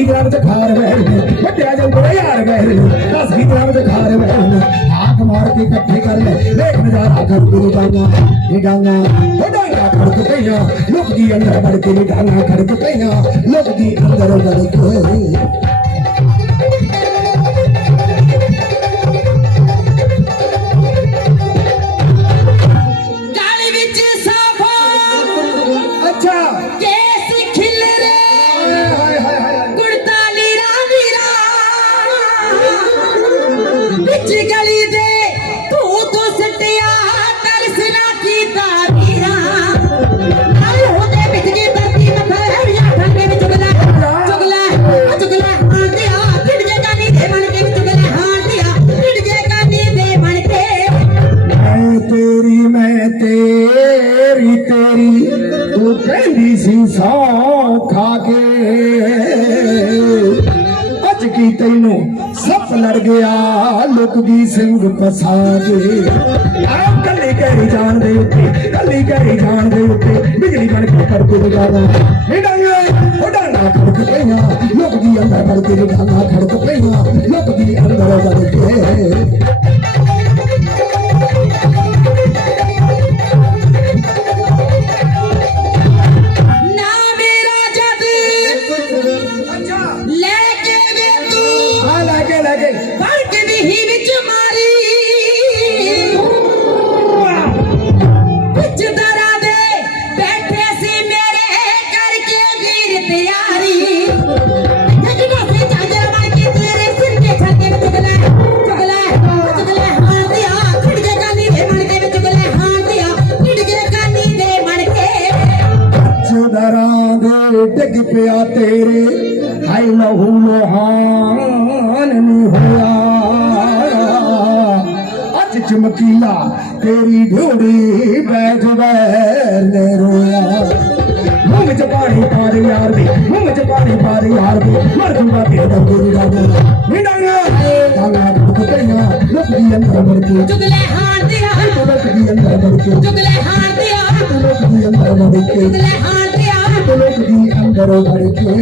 गीत राम से खार बैल बटिया जल को यार गैल बस गीत राम से खार बैल हाथ मार के इकट्ठे कर ले। देख नज़ारा कर गुरु डांगा ये डांगा ओ डांगा खड़क कहिया लोग दी अंदर बढ़ के डांगा खड़क कहिया लोग दी अंदर बढ़ के ਮੈਂ ਤੇਰੀ ਤੇਰੀ ਤੂੰ ਕਹਿੰਦੀ ਸੀ ਸੌ ਖਾ ਕੇ। ਅੱਜ ਕੀ ਤੈਨੂੰ ਸੱਪ ਲੜ ਗਿਆ, ਲੁਕ ਗਈ ਸਿੰਘ ਫਸਾ ਕੇ ਕੱਲੀ ਗਹਿਰੀ ਜਾਣ ਦੇ ਉੱਤੇ, ਕੱਲੀ ਗਹਿਰੀ ਜਾਣ ਦੇ ਉੱਤੇ ਬਿਜਲੀ ਬਣ ਕੇ ਕਰ ਕੇ ਲਗਾਵਾ ਡਾਂਗਾ ਉਹ ਖੜਕ ਪਈਆਂ, ਲੋਕ ਦੀ ਅੰਦਰ ਵੜ ਕੇ ਡਾਂਗਾ ਖੜਕ ਪਈਆਂ, ਲੋਕ ਦੀ ਅੰਦਰ ਵੜ ਕੇ ਆ ਲਾਗੇ ਲਾਗੇ ਫੜਕ ਨਹੀਂ ਵਿੱਚ ਮਾਰੀ। ਵਿੱਚ ਦਰਾ ਦੇ ਬੈਠੇ ਸੀ ਮੇਰੇ ਕਰਕੇ ਵੀਰ ਤਿਆਰੀ। ਜਗਨਾ ਸੇ ਚਾਦਰ ਬਣ ਕੇ ਤੇਰੇ ਸਿਰ ਤੇ ਛੱਡੇ ਚੁਗਲਾ ਚੁਗਲਾ ਚੁਗਲਾ। ਹਾਂ ਦਿਆ ਖਿੜ ਕੇ ਕਾਨੀ ਦੇ ਮਣ ਕੇ ਚੁਗਲਾ। ਹਾਂ ਦਿਆ ਖਿੜ ਕੇ ਕਾਨੀ ਦੇ ਮਣ ਕੇ। ਚਦਰਾਂ ਦੇ ਡਿੱਗ ਪਿਆ ਤੇਰੇ। हाय लहू लोहान नहीं होया। अच चमकीला तेरी ढोड़ी बैठ बैल रोया। मुँह में पानी पार यार भी मुँह में पानी पार यार भी मर दूँगा तेरा गुरुदा गुरुदा मिटांगा डांगा भूत करिया लकड़ी अंदर बढ़ के। चुगले हार दिया। लकड़ी अंदर बढ़ के। चुगले हार दिया। लकड़ी अंदर बढ़ के। चुगले करो भर के